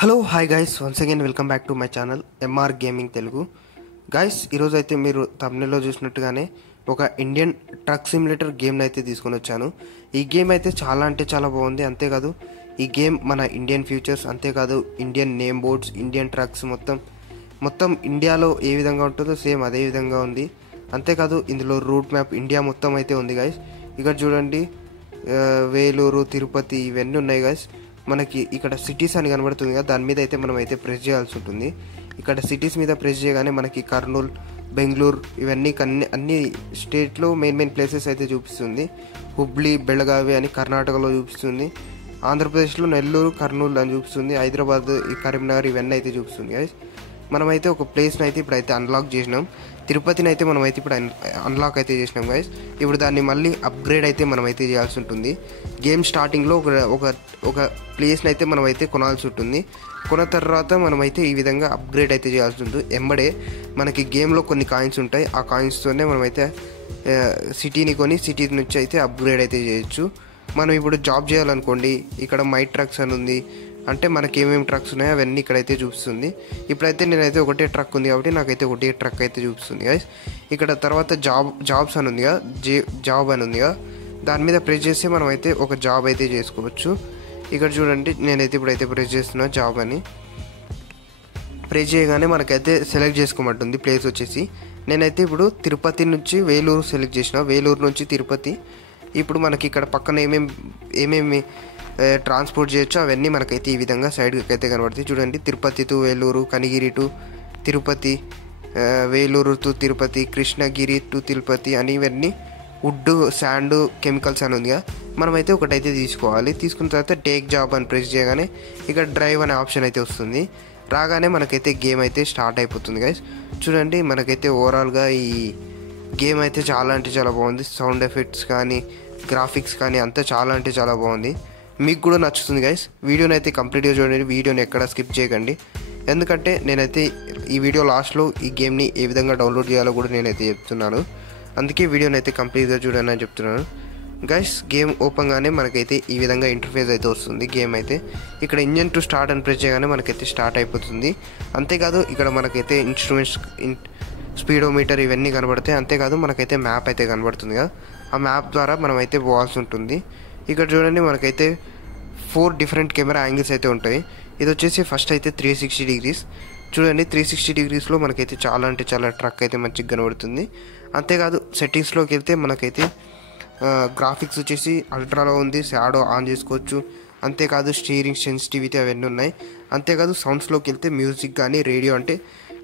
Hello hi guys, once again welcome back to my channel MR gaming Telugu. Guys, ఈరోజు అయితే మీరు thumbnail చూసినట్టుగానే ఒక Indian truck simulator గేమ్ని అయితే తీసుకొని వచ్చాను. ఈ గేమ్ అయితే చాలా అంటే చాలా బాగుంది. అంతేకాదు ఈ గేమ్ మన ఇండియన్ ఫ్యూచర్స్, అంతేకాదు Indian name boards, Indian trucks మొత్తం ఇండియాలో ఏ విధంగా ఉంటుందో సేమ్ అదే విధంగా ఉంది. అంతేకాదు ఇందులో రూట్ మ్యాప్ ఇండియా మొత్తం అయితే ఉంది గైస్. ఇక్కడ చూడండి, వేలూరు, తిరుపతి ఇవన్నీ ఉన్నాయి గైస్. మనకి ఇక్కడ సిటీస్ అని కనబడుతుంది కదా, దాని మీద అయితే మనం అయితే ప్రెస్ చేయాల్సి ఉంటుంది. ఇక్కడ సిటీస్ మీద ప్రెస్ చేయగానే మనకి కర్నూలు, బెంగళూరు ఇవన్నీ అన్ని స్టేట్లో మెయిన్ ప్లేసెస్ అయితే చూపిస్తుంది. హుబ్లీ, బెళగావి అని కర్ణాటకలో చూపిస్తుంది. ఆంధ్రప్రదేశ్లో నెల్లూరు, కర్నూలు అని చూపిస్తుంది. హైదరాబాద్, కరీంనగర్ ఇవన్నీ అయితే చూపిస్తుంది గైస్. మనమైతే ఒక ప్లేస్ని అయితే ఇప్పుడైతే అన్లాక్ చేసినాం. తిరుపతిని అయితే మనమైతే ఇప్పుడు అన్లాక్ అయితే చేసినాం గైస్. ఇప్పుడు దాన్ని మళ్ళీ అప్గ్రేడ్ అయితే మనమైతే చేయాల్సి ఉంటుంది. గేమ్ స్టార్టింగ్లో ఒక ప్లేస్ని అయితే మనమైతే కొనాల్సి ఉంటుంది. కొన్న తర్వాత మనమైతే ఈ విధంగా అప్గ్రేడ్ అయితే చేయాల్సి ఉంటుంది. ఎంబడే మనకి గేమ్లో కొన్ని కాయిన్స్ ఉంటాయి. ఆ కాయిన్స్తోనే మనమైతే సిటీని కొని సిటీ నుంచి అయితే అప్గ్రేడ్ అయితే చేయొచ్చు. మనం ఇప్పుడు జాబ్ చేయాలనుకోండి, ఇక్కడ మై ట్రక్స్ అని ఉంది. అంటే మనకి ఏమేమి ట్రక్స్ ఉన్నాయో అవన్నీ ఇక్కడైతే చూపిస్తుంది. ఇప్పుడైతే నేనైతే ఒకటే ట్రక్ ఉంది కాబట్టి నాకైతే ఒకటే ట్రక్ అయితే చూపిస్తుంది గైస్. ఇక్కడ తర్వాత జాబ్స్ అని ఉందిగా, జాబ్ అని ఉందిగా, దాని మీద ప్రెస్ చేస్తే మనం అయితే ఒక జాబ్ అయితే చేసుకోవచ్చు. ఇక్కడ చూడండి, నేనైతే ఇప్పుడైతే ప్రెస్ చేస్తున్నా జాబ్ అని. ప్రెస్ చేయగానే మనకైతే సెలెక్ట్ చేసుకోమంటుంది ప్లేస్ వచ్చేసి. నేనైతే ఇప్పుడు తిరుపతి నుంచి వేలూరు సెలెక్ట్ చేసిన, వేలూరు నుంచి తిరుపతి. ఇప్పుడు మనకి ఇక్కడ పక్కన ఏమేమి ట్రాన్స్పోర్ట్ చేయొచ్చు అవన్నీ మనకైతే ఈ విధంగా సైడ్కి అయితే కనబడుతుంది. చూడండి, Tirupati to Vellore, Kanigiri to Tirupati, Vellore to Tirupati, Krishnagiri to Tirupati అని ఇవన్నీ వుడ్, శాండ్, కెమికల్స్ అని ఉందిగా. మనమైతే ఒకటైతే తీసుకోవాలి. తీసుకున్న తర్వాత టేక్ జాబ్ అని ప్రెస్ చేయగానే ఇక్కడ డ్రైవ్ అనే ఆప్షన్ అయితే వస్తుంది. రాగానే మనకైతే గేమ్ అయితే స్టార్ట్ అయిపోతుంది గైస్. చూడండి, మనకైతే ఓవరాల్గా ఈ గేమ్ అయితే చాలా అంటే చాలా బాగుంది. సౌండ్ ఎఫెక్ట్స్ కానీ, గ్రాఫిక్స్ కానీ అంతా చాలా అంటే చాలా బాగుంది. మీకు కూడా నచ్చుతుంది గైస్. వీడియోని అయితే కంప్లీట్గా చూడండి, వీడియోని ఎక్కడ స్కిప్ చేయకండి. ఎందుకంటే నేనైతే ఈ వీడియో లాస్ట్లో ఈ గేమ్ని ఏ విధంగా డౌన్లోడ్ చేయాలో కూడా నేనైతే చెప్తున్నాను. అందుకే వీడియోని అయితే కంప్లీట్గా చూడండి అని చెప్తున్నాను గైస్. గేమ్ ఓపెన్ గానే మనకైతే ఈ విధంగా ఇంటర్ఫేస్ అయితే వస్తుంది. గేమ్ అయితే ఇక్కడ ఇంజన్ టు స్టార్ట్ అని ప్రెస్ చేయగానే మనకైతే స్టార్ట్ అయిపోతుంది. అంతేకాదు ఇక్కడ మనకైతే ఇన్స్ట్రుమెంట్స్, స్పీడోమీటర్ ఇవన్నీ కనబడతాయి. అంతేకాదు మనకైతే మ్యాప్ అయితే కనబడుతుంది కదా, ఆ మ్యాప్ ద్వారా మనం అయితే పోవాల్సి ఉంటుంది. ఇక్కడ చూడండి, మనకైతే 4 డిఫరెంట్ కెమెరా యాంగిల్స్ అయితే ఉంటాయి. ఇది వచ్చేసి ఫస్ట్ అయితే 360 డిగ్రీస్. చూడండి, 360 డిగ్రీస్లో మనకైతే చాలా అంటే చాలా ట్రక్ అయితే మంచిగా కనబడుతుంది. అంతేకాదు సెట్టింగ్స్లోకి వెళ్తే మనకైతే గ్రాఫిక్స్ వచ్చేసి అల్ట్రాలో ఉంది, షాడో ఆన్ చేసుకోవచ్చు. అంతేకాదు స్టీరింగ్ సెన్సిటివిటీ అవన్నీ ఉన్నాయి. అంతేకాదు సౌండ్స్లోకి వెళ్తే మ్యూజిక్ కానీ, రేడియో అంటే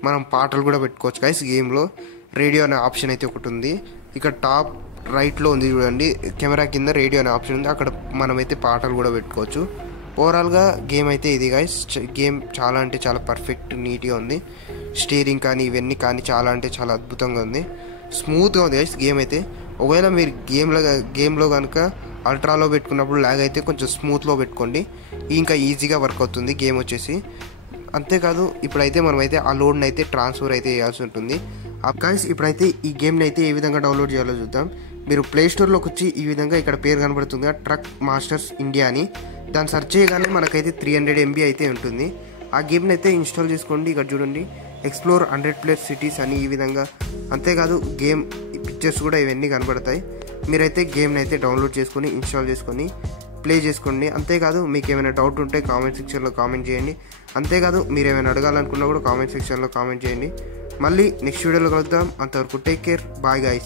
మనం పాటలు కూడా పెట్టుకోవచ్చు గైస్. గేమ్లో రేడియో అనే ఆప్షన్ అయితే ఒకటి ఉంది. ఇక్కడ టాప్ రైట్లో ఉంది చూడండి, కెమెరా కింద రేడియో అనే ఆప్షన్ ఉంది. అక్కడ మనమైతే పాటలు కూడా పెట్టుకోవచ్చు. ఓవరాల్గా గేమ్ అయితే ఇది గైస్. గేమ్ చాలా అంటే చాలా పర్ఫెక్ట్, నీట్గా ఉంది. స్టీరింగ్ కానీ ఇవన్నీ కానీ చాలా అంటే చాలా అద్భుతంగా ఉంది, స్మూత్గా ఉంది గైస్ గేమ్ అయితే. ఒకవేళ మీరు గేమ్లో కనుక అల్ట్రాలో పెట్టుకున్నప్పుడు లాగ్ అయితే కొంచెం స్మూత్లో పెట్టుకోండి, ఇంకా ఈజీగా వర్క్ అవుతుంది గేమ్ వచ్చేసి. అంతేకాదు ఇప్పుడైతే మనమైతే ఆ లోడ్ని అయితే ట్రాన్స్ఫర్ అయితే చేయాల్సి ఉంటుంది. గైస్, ఇప్పుడైతే ఈ గేమ్ని అయితే ఏ విధంగా డౌన్లోడ్ చేయాలో చూద్దాం. మీరు ప్లే స్టోర్లోకి వచ్చి ఈ విధంగా ఇక్కడ పేరు కనబడుతుంది, ట్రక్ మాస్టర్స్ ఇండియా అని. దాన్ని సెర్చ్ చేయగానే మనకైతే 300 MB అయితే ఉంటుంది. ఆ గేమ్ని అయితే ఇన్స్టాల్ చేసుకోండి. ఇక్కడ చూడండి, ఎక్స్ప్లోర్ 100+ సిటీస్ అని ఈ విధంగా. అంతేకాదు గేమ్ పిక్చర్స్ కూడా ఇవన్నీ కనబడతాయి. మీరైతే గేమ్ని అయితే డౌన్లోడ్ చేసుకొని ఇన్స్టాల్ చేసుకొని ప్లే చేసుకోండి. అంతేకాదు మీకు ఏమైనా డౌట్ ఉంటే కామెంట్ సెక్షన్లో కామెంట్ చేయండి. అంతేకాదు మీరు ఏమైనా అడగాలనుకున్నా కూడా కామెంట్ సెక్షన్లో కామెంట్ చేయండి. మళ్ళీ నెక్స్ట్ వీడియోలో కలుద్దాం. అంతవరకు టేక్ కేర్, బాయ్ గైస్.